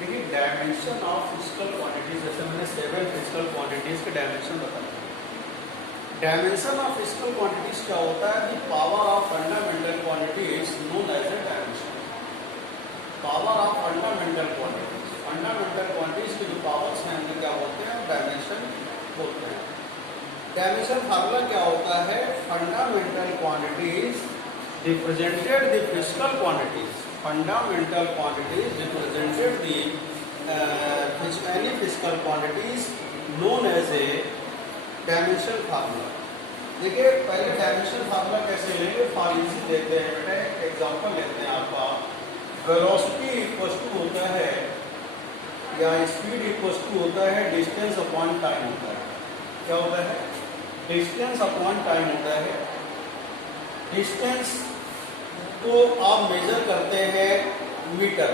देखिए dimension of physical quantities, जैसे मैंने 7 फिजिकल क्वांटिटीज के डायमेंशन बताए। डायमेंशन ऑफ फिजिकल क्वांटिटीज क्या होता है? The power of fundamental quantities known as a dimension. Power of fundamental quantities, fundamental quantities के जो पावर्स हैं उन्हें क्या बोलते हैं? डायमेंशन बोलते हैं। डायमेंशन फार्मूला क्या होता है? Fundamental quantities represented the physical quantities, fundamental quantities represented the any physical quantities known as a dimension formula. देखिए पहले डायमेंशन फार्मूला कैसे लेंगे, फॉर इजी लेते हैं बेटा, एग्जांपल लेते हैं आपका। वेलोसिटी इक्वल टू होता है या स्पीड इक्वल टू होता है डिस्टेंस अपॉन टाइम होता है। क्या होता है? डिस्टेंस अपॉन टाइम होता है। डिस्टेंस को आप मेजर करते हैं मीटर,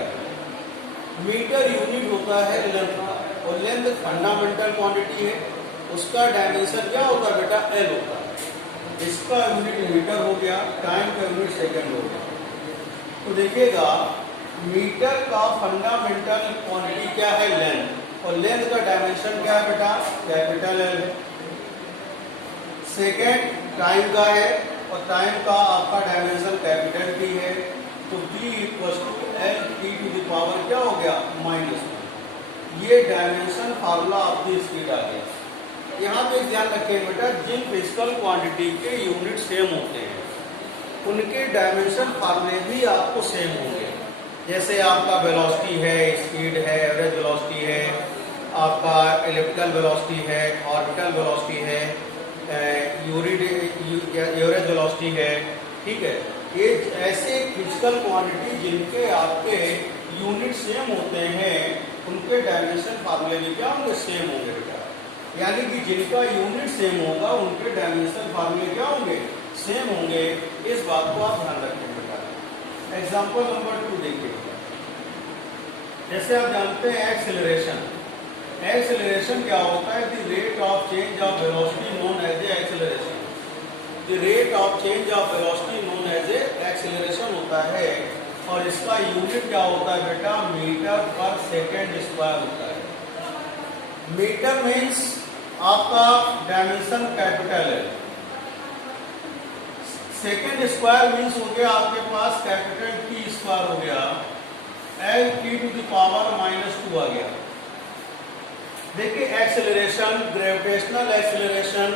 मीटर यूनिट होता है लेंथ का, और लेंथ फंडामेंटल क्वांटिटी है, उसका डायमेंशन क्या होता है बेटा? एल होता है। इसका यूनिट मीटर हो गया, टाइम का यूनिट सेकंड हो गया। तो देखिएगा मीटर का फंडामेंटल क्वांटिटी क्या है? लेंथ, और लेंथ का डायमेंशन क्या है बेटा? कैपिटल एल है। सेकेंड टाइम का है, और टाइम का आपका डायमेंशन कैपिटल टी है। तो T equal to L T to the power क्या हो गया? -1। ये dimension formula of the speed आ गया। यहाँ पे ध्यान रखें बेटा, जिन फिजिकल क्वांटिटी के यूनिट सेम होते हैं उनके डायमेंशन फार्मूले भी आपको सेम होंगे। जैसे आपका वेलोसिटी है, स्पीड है, एवरेज वेलोसिटी है, आपका इलेक्ट्रिकल वेलोसिटी है, ऑर्बिटल वेलोसिटी है, एवरेज वेलोसिटी है, ठीक है। ये ऐसे फिजिकल क्वांटिटी जिनके आपके यूनिट सेम होते हैं उनके डायमेंशन फार्मूले भी क्या होंगे? सेम होंगे बेटा। यानी कि जिनका यूनिट सेम होगा उनके डायमेंशन फार्मूले क्या होंगे? सेम होंगे। इस बात को आप ध्यान रखें बेटा। एग्जांपल नंबर 2 देखिए। जैसे आप जानते हैं एक्सेलरेशन, एक्सेलरेशन क्या होता है? The rate of change of velocity known as a acceleration. The rate of change of velocity known as a acceleration होता है, और इसका यूनिट क्या होता है बेटा? मीटर पर सेकेंड स्क्वायर होता है। मीटर मीन्स आपका डायमेंशन कैपिटल है, सेकेंड स्क्वायर मीन्स हो गया आपके पास कैपिटल टी स्क्वायर हो गया, L T to the power -2 आ गया। देखिए acceleration, gravitational acceleration,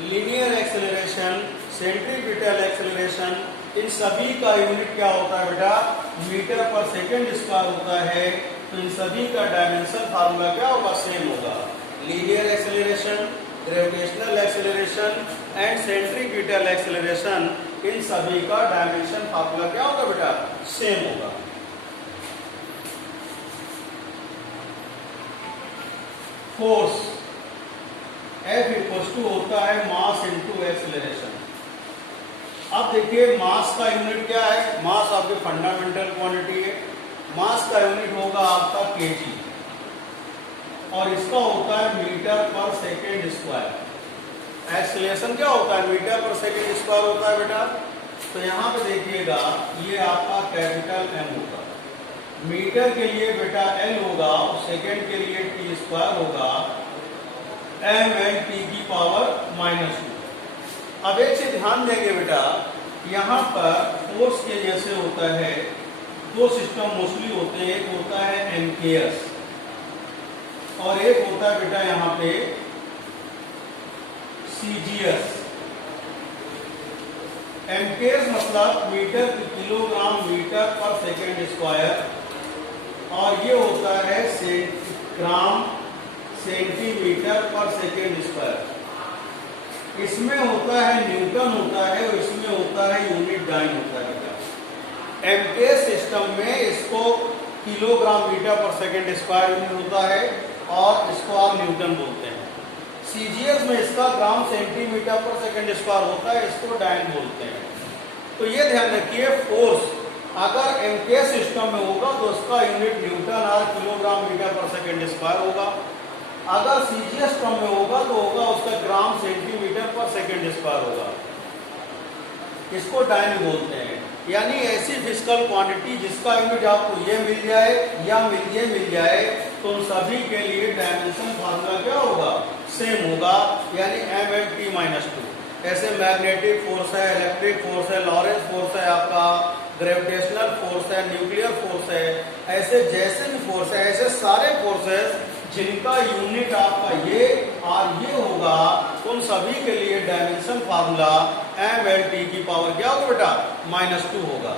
linear acceleration, centripetal acceleration, इन सभी का यूनिट क्या होता है बेटा? मीटर पर सेकेंड स्क्वायर होता है। तो इन सभी का डायमेंशन फार्मूला क्या होगा? सेम होगा। Linear acceleration, gravitational acceleration and centripetal acceleration, इन सभी का डायमेंशन फार्मूला क्या होगा बेटा? सेम होगा। फोर्स F इक्वल टू होता है मास इनटू एक्सेलरेशन। अब देखिए मास का यूनिट क्या है? मास आपके फंडामेंटल क्वांटिटी है। मास का यूनिट होगा आपका केजी, और इसका होता है metre per second square. Acceleration क्या होता है? मीटर पर सेकेंड स्क्वायर होता है बेटा। तो यहाँ पे देखिएगा ये आपका कैपिटल M होगा, मीटर के लिए बेटा L होगा, और सेकेंड के लिए टी स्क्वायर होगा, mn टी की पावर -2। अब एक से ध्यान देंगे बेटा, यहाँ पर फोर्स के जैसे होता है, दो सिस्टम मोस्टली होते हैं, एक होता है एमकेएस और एक होता है बेटा यहाँ पे सीजीएस। एमकेएस मतलब metre kilogram metre per second square, और ये होता है ग्राम सेंटीमीटर पर सेकेंड स्क्वायर। इसमें होता है न्यूटन होता है, और इसमें होता है यूनिट डाइन होता है। एमकेएस सिस्टम में इसको kilogram metre per second square unit होता है, और इसको आप न्यूटन बोलते हैं। सीजीएस में इसका ग्राम सेंटीमीटर पर सेकेंड स्क्वायर होता है, इसको डाइन बोलते हैं। तो ये ध्यान रखिए, फोर्स अगर एमकेएस सिस्टम में होगा तो उसका यूनिट न्यूटन और kilogram metre per second square होगा। अगर सीजीएस सिस्टम में होगा तो होगा उसका ग्राम सेंटीमीटर पर सेकेंड स्क्वायर होगा। इसको डाइन बोलते हैं। यानी ऐसी फिजिकल क्वांटिटी जिसका यूनिट आपको ये मिल जाए या ये मिल जाए, तो उन सभी के लिए डायमेंशन फार्मूला क्या होगा, सेम होगा, यानी mLT-2। ऐसे मैग्नेटिक फोर्स है, इलेक्ट्रिक फोर्स है, लॉरेंस फोर्स है, आपका ग्रेविटेशनल फोर्स है, न्यूक्लियर फोर्स है, ऐसे जैसे भी फोर्स है, ऐसे सारे फोर्सेस जिनका यूनिट आपका ये और ये होगा, उन सभी के लिए डायमेंशन फार्मूला mLT की पावर क्या होगा बेटा, -2 होगा।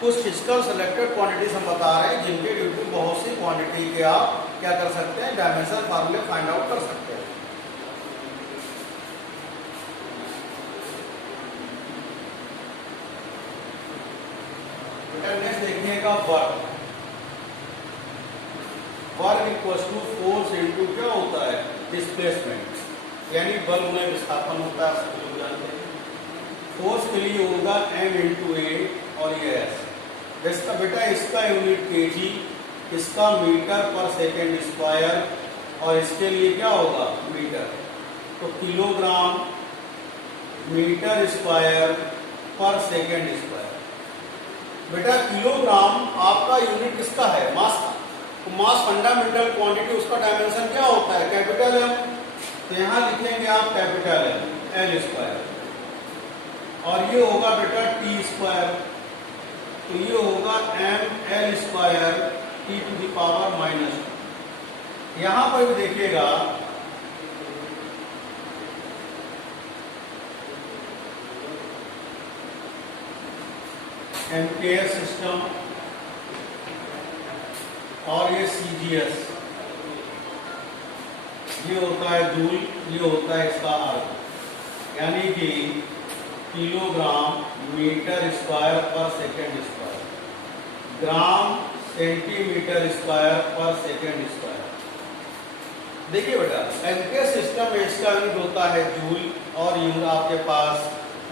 कुछ फिजिकल सिलेक्टेड क्वांटिटीज हम बता रहे हैं जिनके ड्यू टू बहुत सी क्वांटिटी के आप क्या कर सकते हैं, डायमेंशन फार्मूले फाइंड आउट कर सकते हैं। नेक्स्ट देखिएगा work. Work equal to force into क्या होता है, डिस्प्लेसमेंट, यानी बल में विस्थापन होता है, आप लोग जानते हैं। फोर्स के लिए होगा m इंटू ए और ये s। इसका बेटा इसका यूनिट केजी, इसका मीटर पर सेकेंड स्क्वायर, और इसके लिए क्या होगा, मीटर। तो किलोग्राम मीटर स्क्वायर पर सेकेंड स्क्वायर। बेटा किलोग्राम आपका यूनिट किसका है, मास का। तो मास फंडामेंटल क्वांटिटी, उसका डायमेंशन क्या होता है, कैपिटल एम। तो यहां लिखेंगे आप कैपिटल एम, एल स्क्वायर, और ये होगा बेटा टी स्क्वायर, तो ये होगा M L square T to the power -2। यहां पर भी देखिएगा एमकेएस सिस्टम और ये सीजीएस, ये होता है जूल, ये होता है इसका अर्थ, यानी कि किलोग्राम मीटर स्क्वायर पर second square, gram centimetre square पर सेकेंड स्क्वायर। देखिए बेटा एमकेएस सिस्टम में इसका यूनिट होता है जूल, और यूनिट आपके पास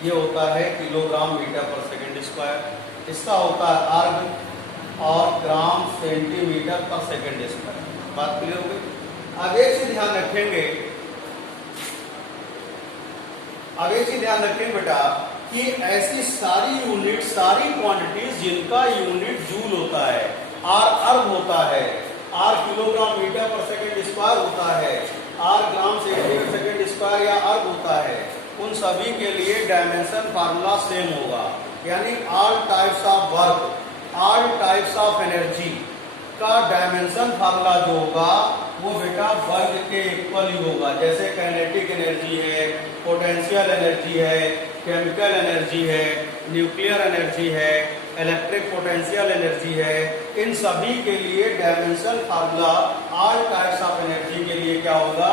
ये होता है kilogram metre per second square. इसका होता है अर्ग और ग्राम सेंटीमीटर पर सेकेंड स्क्वायर। बात क्लियर हो गई। अब एक चीज ध्यान रखेंगे, बेटा कि ऐसी सारी यूनिट, सारी क्वांटिटीज जिनका यूनिट जूल होता है, आर अर्ग होता है, or kilogram metre per second square होता है, or gram centimetre second square या अर्ग होता है, उन सभी के लिए डायमेंशन फार्मूला सेम होगा। यानी all types of work, all types of energy का डायमेंशन फार्मूला जो होगा वो बेटा वर्क के इक्वल ही होगा। जैसे काइनेटिक एनर्जी है, पोटेंशियल एनर्जी है, केमिकल एनर्जी है, न्यूक्लियर एनर्जी है, इलेक्ट्रिक पोटेंशियल एनर्जी है, इन सभी के लिए dimension formula all types of energy के लिए क्या होगा,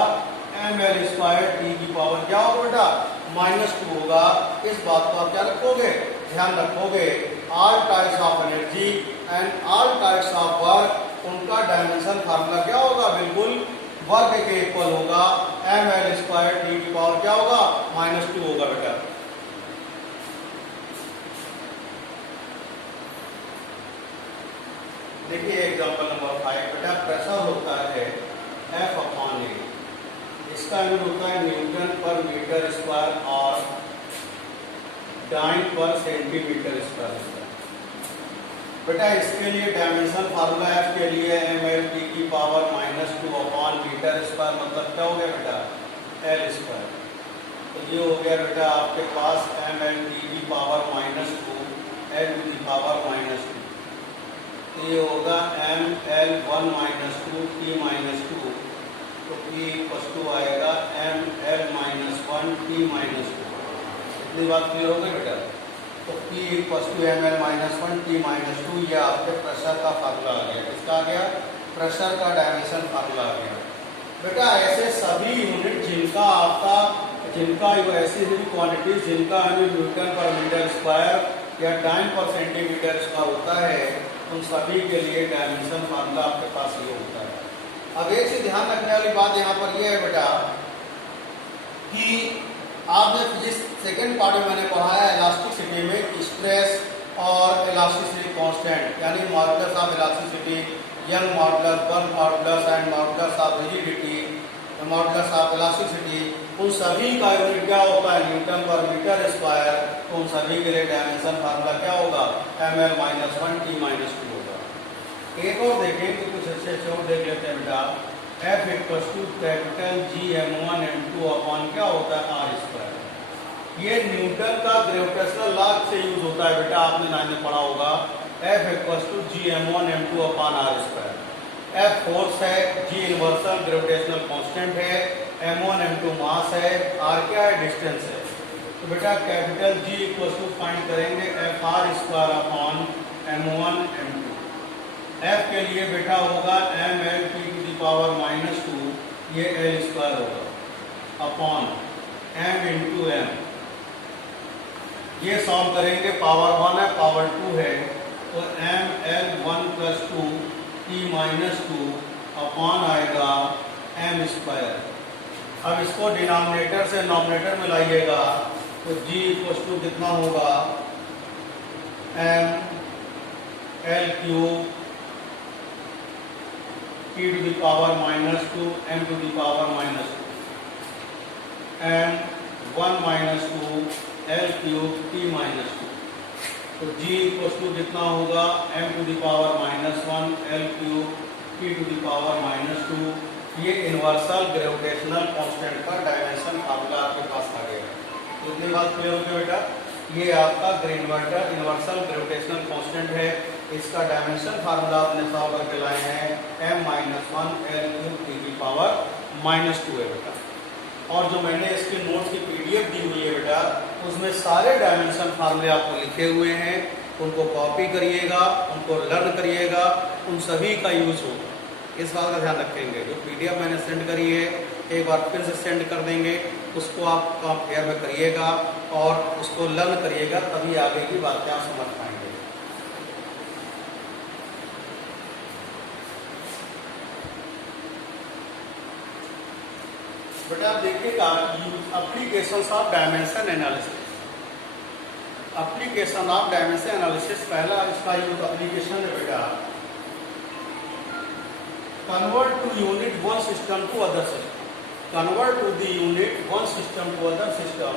ml स्क्वायर टी की पावर क्या होगा बेटा, -2 होगा। इस बात को आप क्या रखोगे, ध्यान रखोगे। All types of energy and all types of work, उनका डायमेंशन फार्मूला क्या होगा, बिल्कुल वर्क के इक्वल होगा। ml स्क्वायर टी की पावर क्या होगा, -2 होगा बेटा। देखिए एग्जांपल नंबर 5 बेटा, प्रेशर होता है F/A, इसका यूनिट होता है न्यूटन पर मीटर स्क्वायर और डाइन पर सेंटीमीटर स्क्वायर। बेटा इसके लिए डायमेंशन फार्मूला F के लिए mLT की पावर -2 अपॉन मीटर स्क्वायर, मतलब क्या हो गया बेटा, L स्क्वायर। तो ये हो गया बेटा आपके पास mLT की power -2 L to the power -2। तो ये होगा mL1 -2 T -2, तो P = आएगा mL-1 T -2। इतनी बात क्लियर हो गई बेटा। तो P = mL-1 T -2, ये आपके प्रेशर का फार्मूला आ गया। किसका आ गया, प्रेशर का डायमेंशन फार्मूला आ गया। बेटा ऐसे सभी यूनिट जिनका ऐसी क्वांटिटी जिनका यूनिट न्यूटन पर मीटर स्क्वायर या डाइन पर सेंटीमीटर स्क्वायर होता है, उन सभी के लिए डायमेंशन फार्मूला आपके पास ये होता है। अब एक चीज ध्यान रखने वाली बात यहाँ पर यह है बेटा कि आपने फिजिक्स सेकेंड पार्ट में मैंने पढ़ाया इलास्टिसिटी में स्ट्रेस और इलास्टिसिटी कांस्टेंट, यानी modulus of elasticity, young modulus, burn modulus and modulus of rigidity, modulus of elasticity, उन सभी का यूनिट क्या होता है न्यूटन पर मीटर स्क्वायर, तो उन सभी के लिए डायमेंशन फार्मूला क्या होगा ml माइनस 1 t माइनस 2 होगा। एक और देखें कि कुछ अच्छे अच्छे और देख लेते हैं बेटा। F equal to capital G m1 m2 upon क्या होता है आर स्क्वायर। ये न्यूटन का ग्रेविटेशनल लॉ से यूज होता है बेटा, आपने 9 में पढ़ा होगा। F equal to G m1 m2 upon R square. F force है, G यूनिवर्सल ग्रेविटेशनल कांस्टेंट है, m1 m2 मास है, r क्या है डिस्टेंस है। तो बेटा capital G equal to find करेंगे F R square upon m1 m2। F के लिए बेटा होगा ml t to the power minus 2, ये l स्क्वायर होगा अपॉन m इंटू m। ये सॉल्व करेंगे, पावर 1 है पावर 2 है, तो ml 1 plus 2 t minus 2 upon आएगा m स्क्वायर। अब इसको डिनोमिनेटर से नॉमिनेटर में लाइएगा, तो g इक्वल टू कितना होगा m l cube t to the power minus 2 m to the power minus 2 m 1 minus 2 l cube t minus 2। तो g इक्वल टू कितना होगा m to the power minus 1 l cube t to the power minus 2। ये universal gravitational constant का dimension formula आपके पास आ गया। तो इतनी बात क्लियर हो गई बेटा। ये आपका ग्रीनवर्टर यूनिवर्सल ग्रेविटेशनल कांस्टेंट है, इसका डायमेंशन फार्मूला आपने सॉल्व करके लाए हैं m minus 1 l cube t की पावर माइनस 2 है बेटा। और जो मैंने इसके नोट्स की पीडीएफ दी हुई है बेटा, उसमें सारे डायमेंशन फार्मूले आपको लिखे हुए हैं, उनको कॉपी करिएगा, उनको लर्न करिएगा, उन सभी का यूज होगा। इस बात का ध्यान रखेंगे। जो पीडीएफ मैंने सेंड करी है एक बार फिर से सेंड कर देंगे, उसको आप फेयर में करिएगा और उसको लर्न करिएगा, तभी आगे की बातें आप समझ पाएंगे। बेटा आप देखिएगा application of dimension analysis. Application of dimension analysis पहला इसका यूज एप्लीकेशन है बेटा, convert to unit one system to other system. Convert to the unit one system to other system.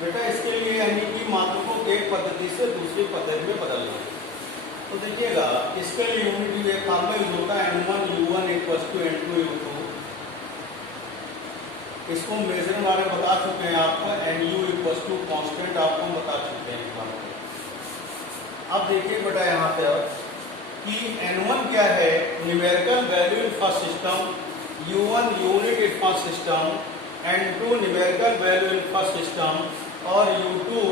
बेटा इसके लिए यानी कि मात्रकों को एक पद्धति से दूसरी पद्धति में बदलना है। तो देखिएगा इसके लिए यूनिट ये फार्मूला यूज होता है n1 u1 equal to n2 u2। इसको मेजर वाले बता चुके हैं आपको, nu इक्वल टू कॉन्स्टेंट आपको बता चुके हैं। अब देखिए बेटा यहाँ पे कि n1 क्या है numerical value in first system, u1 unit in first system, n2 numerical value in first system और u2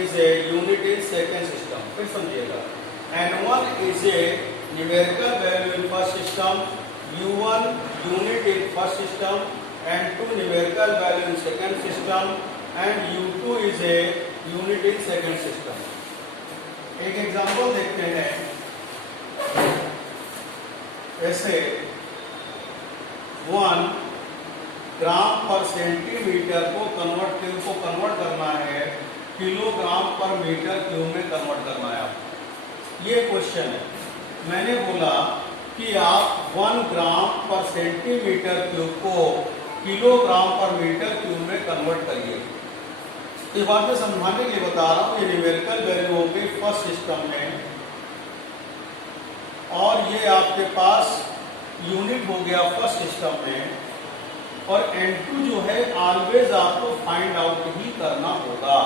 is a unit in second system. फिर समझिएगा n1 is a numerical value in first system, u1 unit in first system, n2 numerical value in second system and u2 is a unit in second system. एक example देखते हैं। ऐसे 1 gram per centimetre को convert करना है kilogram per metre cube में convert करना है आपको। ये क्वेश्चन है। मैंने बोला कि आप 1 ग्राम पर सेंटीमीटर क्यूब को किलोग्राम पर मीटर क्यूब में कन्वर्ट करिए। इस बात को समझाने के लिए बता रहा हूँ। ये न्यूमेरिकल वैल्यू होगी फर्स्ट सिस्टम में और ये आपके पास यूनिट हो गया फर्स्ट सिस्टम में, और n2 जो है ऑलवेज आपको फाइंड आउट ही करना होगा,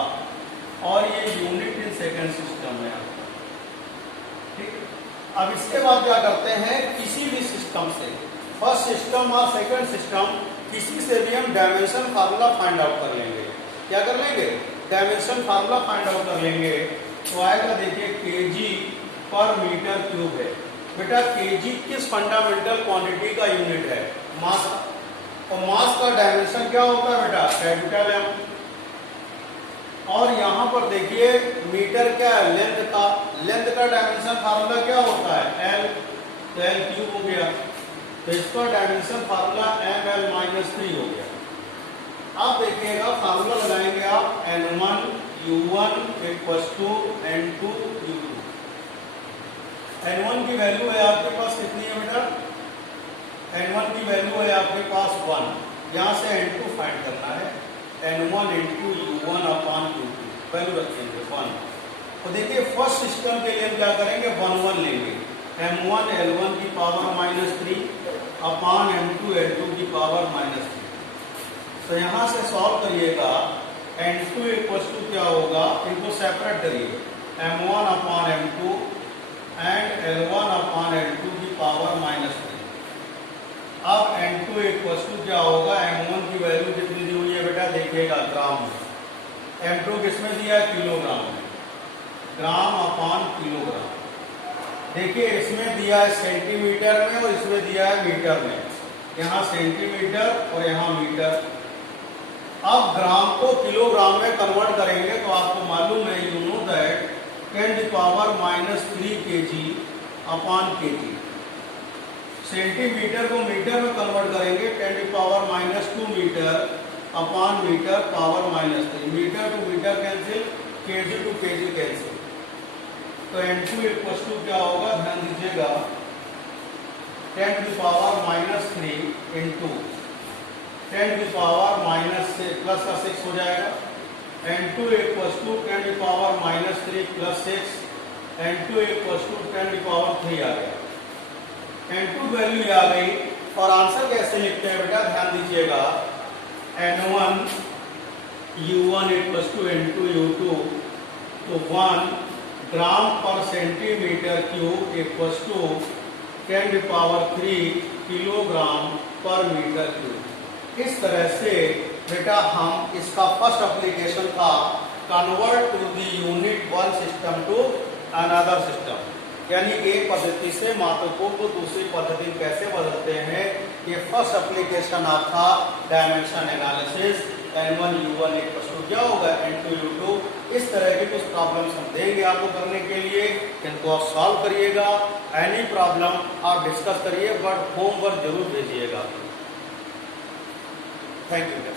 और ये यूनिट इन सेकेंड सिस्टम में। ठीक, अब इसके बाद क्या करते हैं, किसी भी सिस्टम से फर्स्ट सिस्टम और सेकेंड सिस्टम किसी से भी हम डायमेंशन फार्मूला फाइंड आउट कर लेंगे। क्या कर लेंगे, डायमेंशन फार्मूला फाइंड आउट कर लेंगे। तो आएगा देखिए kg पर मीटर क्यूब है। बेटा kg किस फंडामेंटल क्वांटिटी का यूनिट है, मास। और मास का डायमेंशन क्या होता है बेटा, कैपिटल M। और यहाँ पर देखिए मीटर क्या है, लेंथ का। लेंथ का डायमेंशन फार्मूला क्या होता है, L। तो L क्यूब हो गया, तो इसका डायमेंशन फार्मूला ml-3 हो गया। अब देखिएगा फार्मूला लगाएंगे आप n1 u1 equal to n2 u2। n1 की वैल्यू है आपके पास कितनी है बेटा, n1 की वैल्यू है आपके पास 1। यहाँ से n2 फाइंड करना है। N1 into U1 upon U2 value रखेंगे 1। तो देखिए फर्स्ट सिस्टम के लिए हम क्या करेंगे 1 1 लेंगे M1 L1 की पावर -3 अपॉन M2 L2 की पावर -3। तो यहाँ से सॉल्व करिएगा N2 इक्वल्स टू क्या होगा, इनको सेपरेट करिए M1 upon M2 and L1 upon L2 की पावर -3। अब N2 इक्वल्स टू क्या होगा, M1 की वैल्यू कितनी दी हुई है बेटा देखिएगा ग्राम में, M2 किसमें दिया है किलोग्राम में, ग्राम अपॉन किलोग्राम। देखिए इसमें दिया है सेंटीमीटर में और इसमें दिया है मीटर में, यहाँ सेंटीमीटर और यहाँ मीटर। अब ग्राम को किलोग्राम में कन्वर्ट करेंगे तो आपको मालूम है you know that 10 power -3 kg upon kg। Centimetre को मीटर में कन्वर्ट करेंगे 10 power -2 metre upon metre power -3। Metre to metre cancel, kg to kg cancel. तो N2 इक्वल्स टू क्या होगा, ध्यान दीजिएगा 10 पावर -3 इंटू 10 पावर प्लस का 6 हो जाएगा। N2 equals to 10 power -3 plus 6, N2 equals to 10 power 3 आ गया। N2 वैल्यू आ गई और आंसर कैसे लिखते हैं बेटा ध्यान दीजिएगा, N1 U1 equals to N2 U2, तो 1 gram per centimetre cube equals to 10 power 3 kilogram per metre cube. इस तरह से बेटा हम इसका फर्स्ट एप्लीकेशन था convert to the unit one system to another system, यानी एक पद्धति से मात्रकों को दूसरी पद्धति कैसे बदलते हैं। ये फर्स्ट एप्लीकेशन आपका dimension analysis N1 U1 equals to क्या होगा N2 U2। इस तरह की कुछ प्रॉब्लम्स हम देंगे आपको करने के लिए, इनको आप सॉल्व करिएगा। एनी प्रॉब्लम आप डिस्कस करिए बट होमवर्क जरूर भेजिएगा। Thank you.